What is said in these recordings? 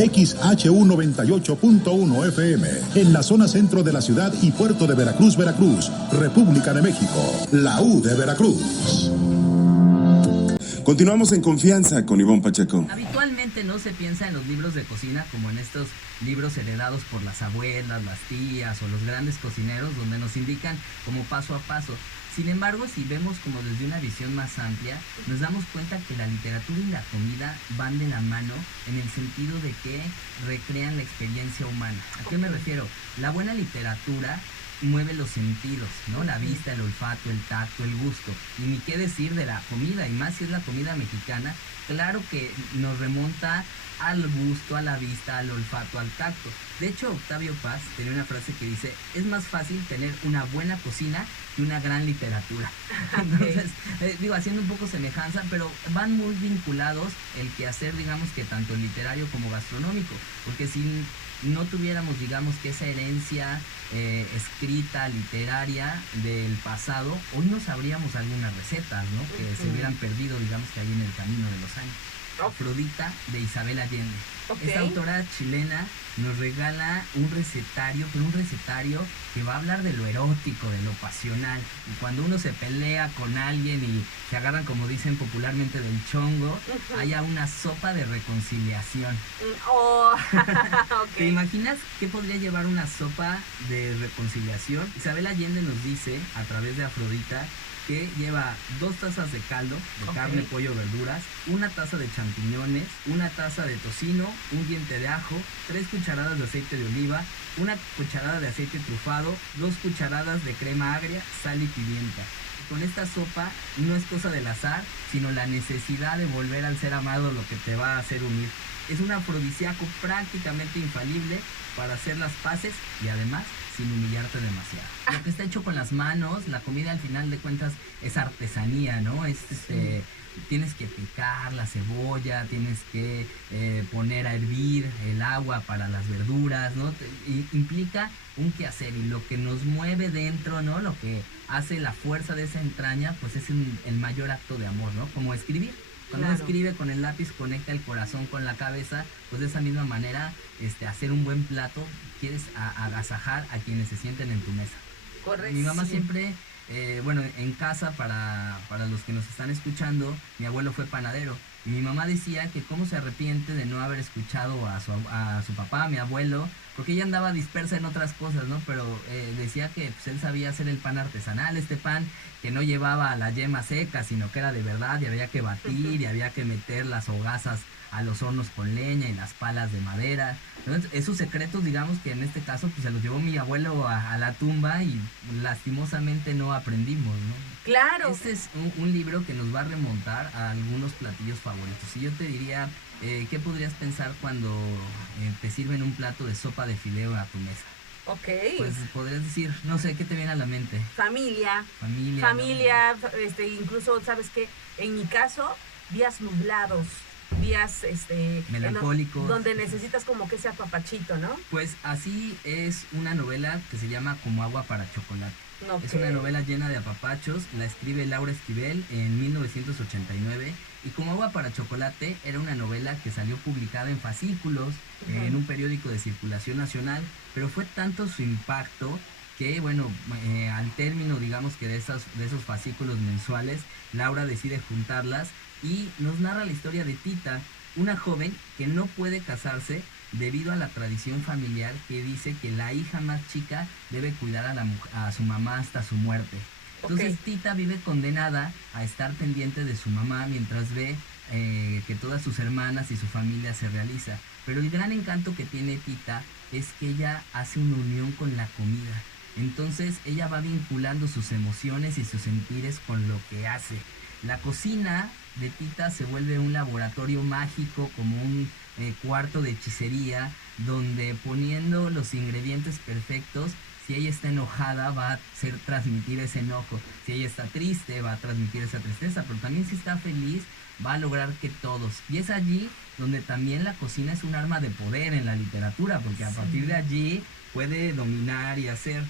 XHU 98.1 FM, en la zona centro de la ciudad y puerto de Veracruz, Veracruz, República de México, la U de Veracruz. Continuamos en Confianza con Ivonne Pacheco. Habitualmente no se piensa en los libros de cocina como en estos libros heredados por las abuelas, las tías o los grandes cocineros, donde nos indican como paso a paso. Sin embargo, si vemos como desde una visión más amplia, nos damos cuenta que la literatura y la comida van de la mano en el sentido de que recrean la experiencia humana. ¿A qué me refiero? La buena literatura mueve los sentidos, ¿no? La vista, el olfato, el tacto, el gusto. Y ni qué decir de la comida, y más si es la comida mexicana, claro que nos remonta al gusto, a la vista, al olfato, al tacto. De hecho, Octavio Paz tenía una frase que dice: es más fácil tener una buena cocina que una gran literatura. Entonces, haciendo un poco semejanza, pero van muy vinculados el quehacer, digamos que tanto literario como gastronómico, porque si no tuviéramos, digamos que esa herencia escrita, literaria del pasado, hoy no sabríamos algunas recetas, ¿no? Que se hubieran perdido, digamos que ahí en el camino de los años. Afrodita, de Isabel Allende. Esta autora chilena nos regala un recetario, pero un recetario que va a hablar de lo erótico, de lo pasional. Y cuando uno se pelea con alguien y se agarran, como dicen popularmente, del chongo, haya una sopa de reconciliación. ¿Te imaginas qué podría llevar una sopa de reconciliación? Isabel Allende nos dice, a través de Afrodita, que lleva 2 tazas de caldo de carne, pollo, verduras, 1 taza de champiñones, 1 taza de tocino, 1 diente de ajo, 3 cucharadas de aceite de oliva, 1 cucharada de aceite trufado, 2 cucharadas de crema agria, sal y pimienta. Con esta sopa no es cosa del azar, sino la necesidad de volver al ser amado lo que te va a hacer unir. Es un afrodisíaco prácticamente infalible para hacer las paces y además sin humillarte demasiado. Lo que está hecho con las manos, la comida al final de cuentas es artesanía, ¿no? Tienes que picar la cebolla, tienes que poner a hervir el agua para las verduras, ¿no? Implica un quehacer, y lo que nos mueve dentro, ¿no? Lo que hace la fuerza de esa entraña, pues es el mayor acto de amor, ¿no? Como escribir. Cuando uno escribe con el lápiz, conecta el corazón con la cabeza, pues de esa misma manera, hacer un buen plato, quieres agasajar a quienes se sienten en tu mesa. Correcto. Mi mamá siempre, en casa, para los que nos están escuchando, mi abuelo fue panadero. Y mi mamá decía que cómo se arrepiente de no haber escuchado a su papá, a mi abuelo, porque ella andaba dispersa en otras cosas, ¿no? Pero decía que pues, él sabía hacer el pan artesanal, este pan que no llevaba la yema seca, sino que era de verdad, y había que batir, y había que meter las hogazas a los hornos con leña y las palas de madera. Entonces, esos secretos, digamos que en este caso, pues se los llevó mi abuelo a la tumba, y lastimosamente no aprendimos, ¿no? Claro. Este es un libro que nos va a remontar a algunos platillos favoritos. Y yo te diría, ¿qué podrías pensar cuando te sirven un plato de sopa de fideo a tu mesa? Pues podrías decir, no sé, ¿qué te viene a la mente? Familia, ¿no? Incluso, ¿sabes qué? En mi caso, días nublados, días melancólicos, donde necesitas como que ese apapachito, ¿no? Pues así es una novela que se llama Como agua para chocolate. Es una novela llena de apapachos, la escribe Laura Esquivel en 1989, y Como agua para chocolate era una novela que salió publicada en fascículos, en un periódico de circulación nacional, pero fue tanto su impacto que, al término, digamos que de esos fascículos mensuales, Laura decide juntarlas y nos narra la historia de Tita, una joven que no puede casarse debido a la tradición familiar que dice que la hija más chica debe cuidar a su mamá hasta su muerte. Entonces Tita vive condenada a estar pendiente de su mamá mientras ve que todas sus hermanas y su familia se realiza. Pero el gran encanto que tiene Tita es que ella hace una unión con la comida. Entonces ella va vinculando sus emociones y sus sentires con lo que hace. La cocina de Tita se vuelve un laboratorio mágico, como un cuarto de hechicería, donde poniendo los ingredientes perfectos, si ella está enojada va a transmitir ese enojo, si ella está triste va a transmitir esa tristeza, pero también si está feliz va a lograr que todos. Y es allí donde también la cocina es un arma de poder en la literatura, porque a partir de allí puede dominar y hacer.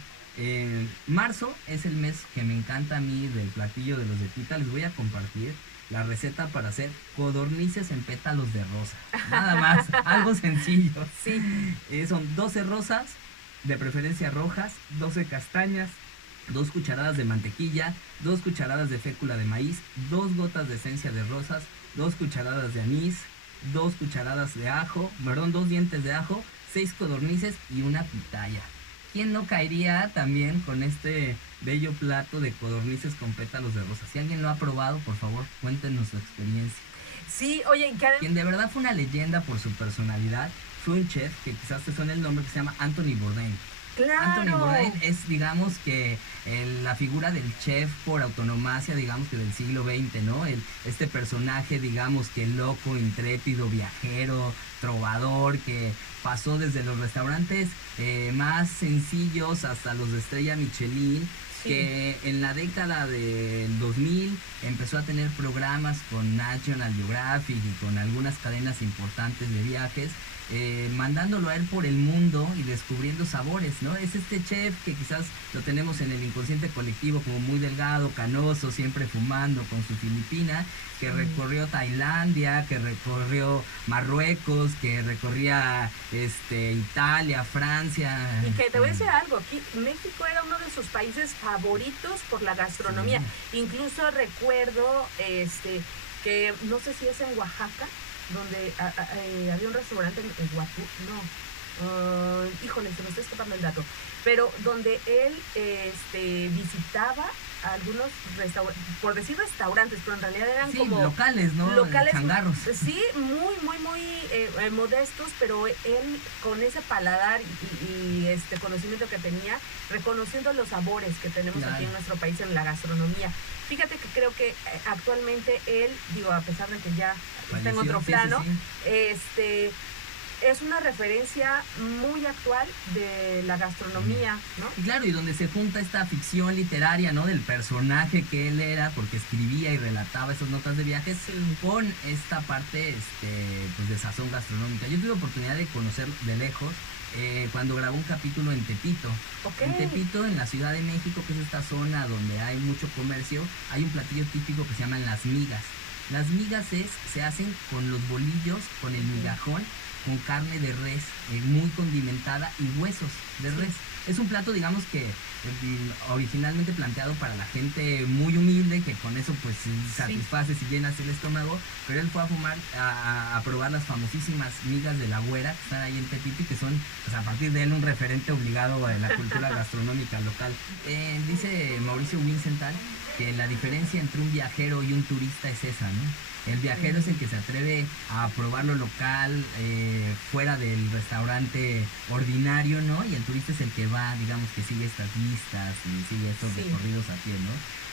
Marzo es el mes que me encanta a mí del platillo de los de Tita. Les voy a compartir la receta para hacer codornices en pétalos de rosa. Nada más, algo sencillo. Sí. Son 12 rosas, de preferencia rojas, 12 castañas, 2 cucharadas de mantequilla, 2 cucharadas de fécula de maíz, 2 gotas de esencia de rosas, 2 cucharadas de anís, 2 cucharadas de ajo, 2 dientes de ajo, 6 codornices y una pitaya. ¿Quién no caería también con este bello plato de codornices con pétalos de rosa? Si alguien lo ha probado, por favor, cuéntenos su experiencia. Sí, oye, quien de verdad fue una leyenda por su personalidad fue un chef que quizás te suene el nombre, que se llama Anthony Bourdain. Claro. Anthony Bourdain es, digamos, que la figura del chef por autonomacia, digamos, que del siglo XX, ¿no? Este personaje, digamos, que loco, intrépido, viajero, trovador, que pasó desde los restaurantes más sencillos hasta los de estrella Michelin, sí, que en la década del 2000 empezó a tener programas con National Geographic y con algunas cadenas importantes de viajes, mandándolo a él por el mundo y descubriendo sabores, ¿no? Es este chef que quizás lo tenemos en el inconsciente colectivo como muy delgado, canoso, siempre fumando con su filipina, que recorrió Tailandia, que recorrió Marruecos, que recorría Italia, Francia. Y que te voy a decir algo, aquí México era uno de sus países favoritos por la gastronomía. Sí. Incluso recuerdo que no sé si es en Oaxaca, donde había un restaurante en Huatú, híjole, se me está escapando el dato, pero donde él visitaba algunos restaurantes, por decir restaurantes, pero en realidad eran, sí, como locales, ¿no? Locales, changarros. Sí, muy modestos, pero él con ese paladar y conocimiento que tenía, reconociendo los sabores que tenemos, claro, aquí en nuestro país en la gastronomía. Fíjate que creo que actualmente él, a pesar de que ya está en otro plano, sí. Es una referencia muy actual de la gastronomía, ¿no? Y claro, y donde se junta esta ficción literaria, ¿no? Del personaje que él era, porque escribía y relataba esas notas de viajes, sí, con esta parte pues de sazón gastronómica. Yo tuve oportunidad de conocer de lejos cuando grabó un capítulo en Tepito. Okay. En Tepito, en la Ciudad de México, que es esta zona donde hay mucho comercio, hay un platillo típico que se llaman las migas. Las migas se hacen con los bolillos, con el migajón, con carne de res muy condimentada y huesos de res. Es un plato, digamos, que originalmente planteado para la gente muy humilde, que con eso pues satisfaces y llenas el estómago, pero él fue a probar las famosísimas migas de la Güera, que están ahí en Tepito y que son, pues, a partir de él, un referente obligado de la cultura gastronómica local. Dice Mauricio Wincental que la diferencia entre un viajero y un turista es esa, ¿no? El viajero es el que se atreve a probar lo local fuera del restaurante ordinario, ¿no? Y el turista es el que va, digamos, que sigue estas listas y sigue estos recorridos a pie, ¿no?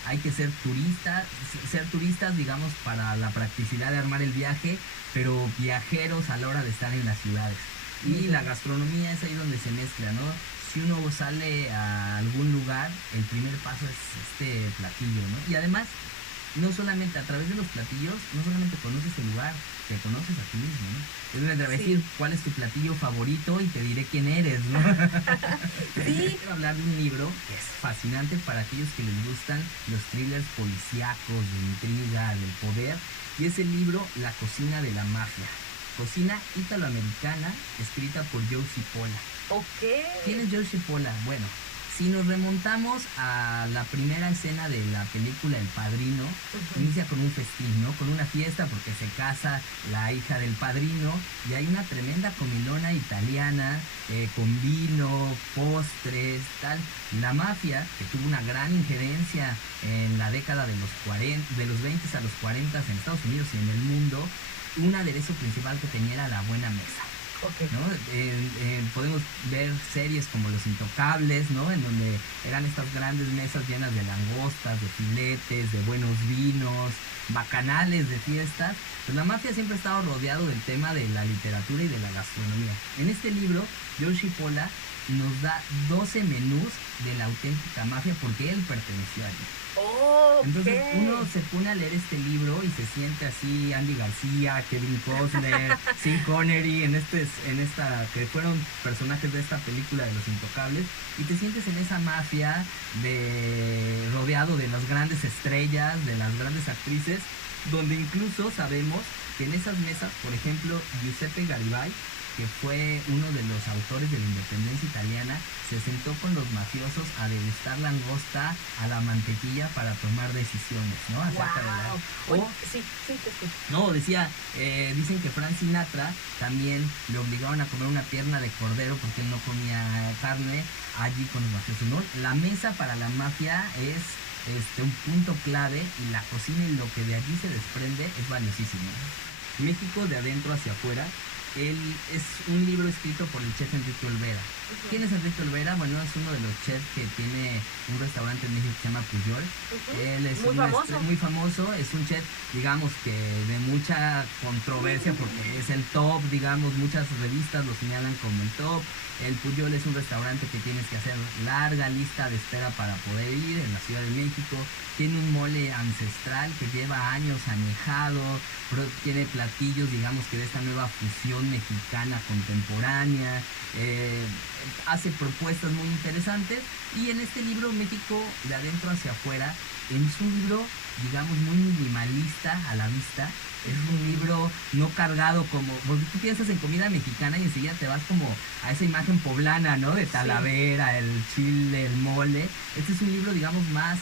Hay que ser turistas, digamos, para la practicidad de armar el viaje, pero viajeros a la hora de estar en las ciudades. Y la gastronomía es ahí donde se mezcla, ¿no? Si uno sale a algún lugar, el primer paso es este platillo, ¿no? Y además, no solamente a través de los platillos, no solamente conoces el lugar, te conoces a ti mismo, ¿no? Es donde te voy a decir cuál es tu platillo favorito y te diré quién eres, ¿no? Sí. Quiero hablar de un libro que es fascinante para aquellos que les gustan los thrillers policíacos, de intriga, del poder, y es el libro La cocina de la mafia. Cocina italoamericana, escrita por Joe Cipolla. Okay. ¿Quién es Joe Cipolla? Bueno, si nos remontamos a la primera escena de la película El Padrino, inicia con un festín, ¿no? Con una fiesta porque se casa la hija del padrino y hay una tremenda comilona italiana con vino, postres, tal. La mafia, que tuvo una gran injerencia en la década de los 20 a los 40 en Estados Unidos y en el mundo, un aderezo principal que tenía era la buena mesa. Okay. ¿No? Podemos ver series como Los Intocables, ¿no? En donde eran estas grandes mesas llenas de langostas, de filetes, de buenos vinos, bacanales de fiestas. Pues la mafia siempre ha estado rodeado del tema de la literatura y de la gastronomía. En este libro, Joe Cipolla nos da 12 menús de la auténtica mafia porque él perteneció a ella. Oh, okay. Entonces uno se pone a leer este libro y se siente así Andy García, Kevin Costner, Sean Connery, en esta que fueron personajes de esta película de Los Intocables, y te sientes en esa mafia rodeado de las grandes estrellas, de las grandes actrices, donde incluso sabemos que en esas mesas, por ejemplo, Giuseppe Garibaldi, que fue uno de los autores de la independencia italiana, se sentó con los mafiosos a degustar langosta a la mantequilla para tomar decisiones, ¿no? Acerca de la... Sí, te escucho. No, decía, dicen que Frank Sinatra también le obligaron a comer una pierna de cordero porque él no comía carne allí con los mafiosos, ¿no? La mesa para la mafia es un punto clave, y la cocina y lo que de allí se desprende es valiosísimo. México de adentro hacia afuera. Él es un libro escrito por el chef Enrique Olvera. ¿Quién es Enrique Olvera? Bueno, es uno de los chefs que tiene un restaurante en México que se llama Puyol. Él es muy famoso, es un chef, digamos, que de mucha controversia porque es el top, digamos, muchas revistas lo señalan como el top. El Puyol es un restaurante que tienes que hacer larga lista de espera para poder ir en la Ciudad de México. Tiene un mole ancestral que lleva años añejado, tiene platillos, digamos, que de esta nueva fusión mexicana contemporánea, hace propuestas muy interesantes, y en este libro, México de adentro hacia afuera, es un libro, digamos, muy minimalista a la vista. Es un libro no cargado como... Porque tú piensas en comida mexicana y enseguida te vas como a esa imagen poblana, ¿no? De Talavera, el chile, el mole. Este es un libro, digamos, más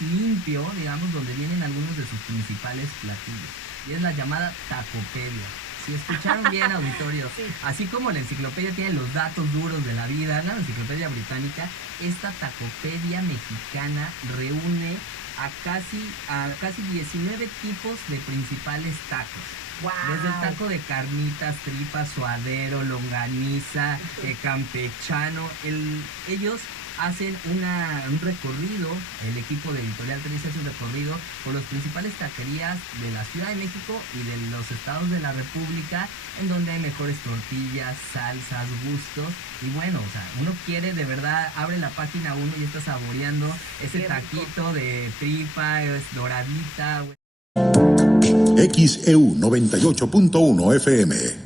limpio, digamos, donde vienen algunos de sus principales platillos. Y es la llamada Tacopedia. Si escucharon bien, auditorio, así como la enciclopedia tiene los datos duros de la vida, la enciclopedia británica, esta Tacopedia mexicana reúne a casi 19 tipos de principales tacos. Wow. Desde el taco de carnitas, tripas, suadero, longaniza, campechano. Ellos hacen un recorrido, el equipo de Editorial 13 hace un recorrido por las principales taquerías de la Ciudad de México y de los estados de la República, en donde hay mejores tortillas, salsas, gustos. Y bueno, o sea, uno quiere de verdad, abre la página 1 y está saboreando ese taquito de tripa, es doradita. XEU 98.1 FM